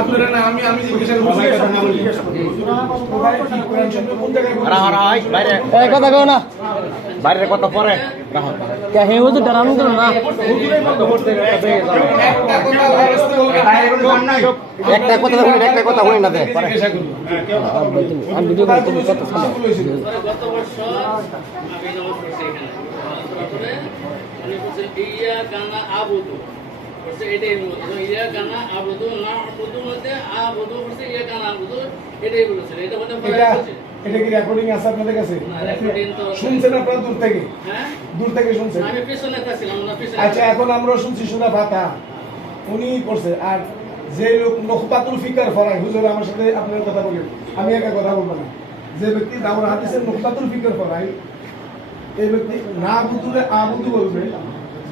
আপনারা না আমি জিজ্ঞাসা করব বাইরে এই কথা কও না বাইরে কথা পরে রাখো কে হে হুজুর দাঁড়ানো কেন না একটা কথা হই না দে আমি ভিডিও করতে কথা শুনো গত বর্ষ আমি নামাজ পড়ছি এখানে তারপরে উনি বলছেন ইয়া কানা আবুদু বলছে এটাই বলছে ইয়া কানা আবুদু না আবুদু মধ্যে আবুদু বলছে ইয়া কানা আবুদু এটাই বলেছেন এটা মধ্যে পড়ে আছে এটা কি রেকর্ডিং আছে আপনাদের কাছে রেকর্ডিং তো শুনছেন আপনারা দূর থেকে হ্যাঁ দূর থেকে শুনছেন আমি পিছনে ছিলাম না পিছনে আচ্ছা এখন আমরা শুনছি সুরা ফাতা উনি করছে আর যে লোক নখবাতুল ফিকার ফরাই হুজুর আমার সাথে আপনার কথা বলেন আমি একা কথা বলবো না যে ব্যক্তি দাওরা হাদিসের নখবাতুল ফিকার ফরাই এই ব্যক্তি না বুতুলে আবুদু বলবে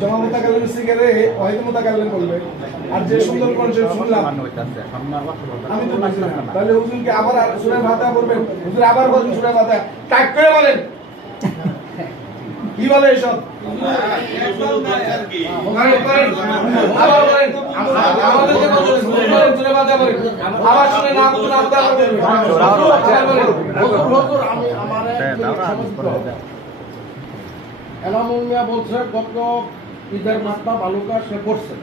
জমা মুতাকাল্লিম সিগারে ওয়াহিদ মুতাকাল্লিম বলবে আর যে সুন্দর কনসেপ্ট শুনলাম আমি তো বুঝি না তাহলে হুজুর কি আবার সূরা ফাতিহা পড়বেন হুজুর আবার বলেন সূরা ফাতিহা টাইপ করে বলেন কি বলে এসব আবার বলেন আমাদের যে বলেন সূরা ফাতিহা পড়েন আবার শুনে না বুঝুন আপনারা বলেন আমি আমারে এনামুল মিয়া বলছে গত ঈদের মাঠটা বালুকা সে পড়ছে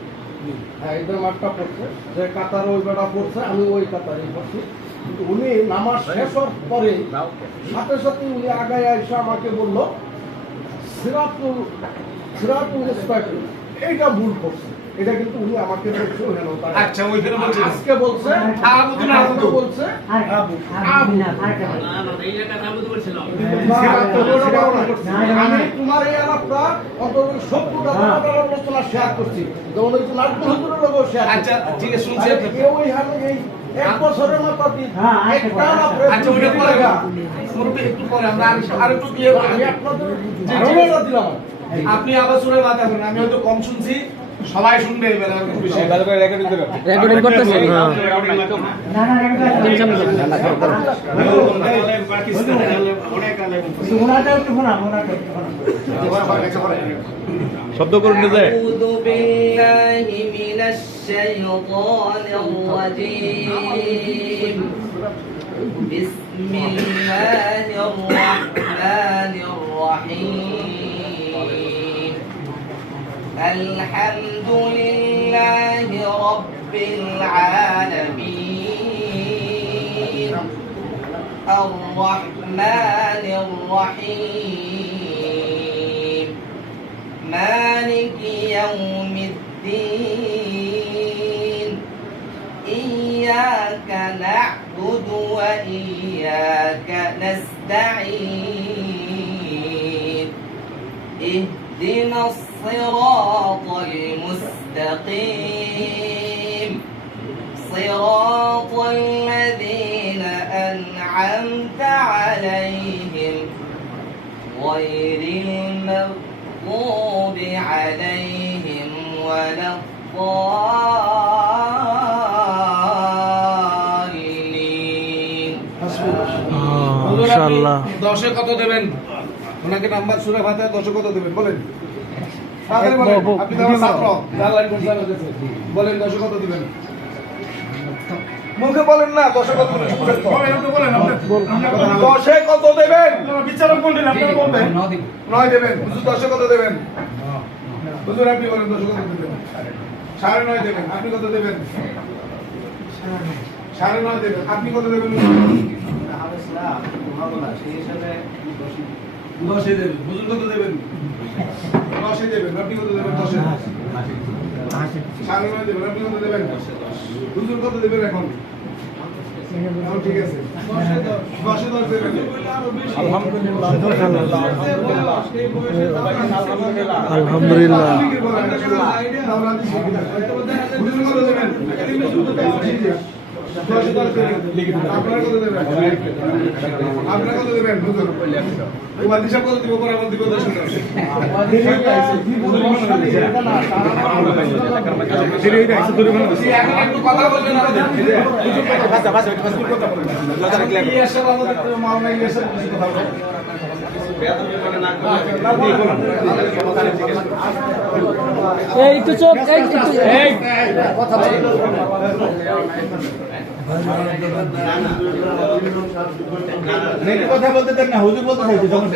হ্যাঁ ঈদের মাঠটা পড়ছে যে কাতার ওই বেটা পড়ছে আমি ওই কাতারই পড়ছি কিন্তু উনি নামাজ শেষ হওয়ার পরে সাথে সাথে উনি আগায় এসে আমাকে বললো সিরাতুল মুস্তাকিম এইটা ভুল করছে এটা কিন্তু উনি আমাকে বলছে আচ্ছা ওইখানে বলছে আজকে বলছে আবুদু না আবুদু বলছে আবু না ইয়া কানা আবুদু বলছিলাম আমি তোমার এই আলাপটা অন্তত 70টা আলোচনা শেয়ার করছি যেমন ওই যে নাট্য হুজুরের লোক শেয়ার আচ্ছা ঠিক আছে শুনছি কেউ ওই হাতে এই এক বছরের মাথাতে একটা আচ্ছা ওইটা পরে একটু পরে আমরা আরেকটু দিয়ে আমি আপনাদের ধারণাটা দিলাম আপনি আবার সূরা ফাতিহা বলেন আমি হয়তো কম শুনছি সবাই শুনবে এবারে একটু বেশি ভালো করে রেকর্ডিং করতেছি না শব্দ করুন যে আউযু বিল্লাহি মিনাশ শাইতানির রাজীম বিসমিল্লাহির রাহমানির রহিম আলহামদুলিল্লাহি রাব্বিল আলামিন আর রাহমানির রহিম মালিকি ইয়াউমিদ্দিন ইয়্যাকা না'বুদু ওয়া ইয়্যাকা নাস্তাঈন ইহদিনাস সিরাতাল মুস্তাকিম সিরাতাল লাযীনা আন'আমতা আলাইহিম গায়রিল মাগদুবি আলাইহিম ওয়ালাদ-দাল্লিন মাশাআল্লাহ 10 এ কত দেবেন ওনাকে নাম্বার সূরা ফাতিহা 10 এ কত দেবেন বলেন তাড়াতাড়ি বলেন আপনি তো আমার ছাত্র দালাল করছেন বলেন 10 এ কত দিবেন মুখে বলেন না 10 এ কত দিবেন বলেন আপনি বলেন 10 এ কত দেবেন বিচারক বলেন আপনারা বলবেন 9 দেবেন হুজুর 10 এ কত দেবেন হুজুর আপনি বলেন 10 এ কত দেবেন 9.5 দেবেন আপনি কত দেবেন 9.5 দেবেন আপনি কত দেবেন দশে দেবেন হুজুর কত দেবেন 10 দেবেন আপনি কত দেবেন 10 9.5 দেবেন আপনি কত দেবেন হুজুর কত দেবেন এখন ঠিক আছে 10 দেবেন আলহামদুলিল্লাহ হুজুর কত দেবেন আপনারা কত দেবেন আপনারা কত দেবেন হুজুর ওয়াদি সাহেব কত দিব পরে আমার দিব 10 একটু কথা বলবেন আমাদের হুজুর কথা বলবেন মাওলানা ইলিয়াস সাহেব আমাদের কিছু কথা বলবেন এই একটু চোখ এই একটু এই কথা বলি। কথা বলতে দেন না, হুজুর বলতে চাইছি, তখন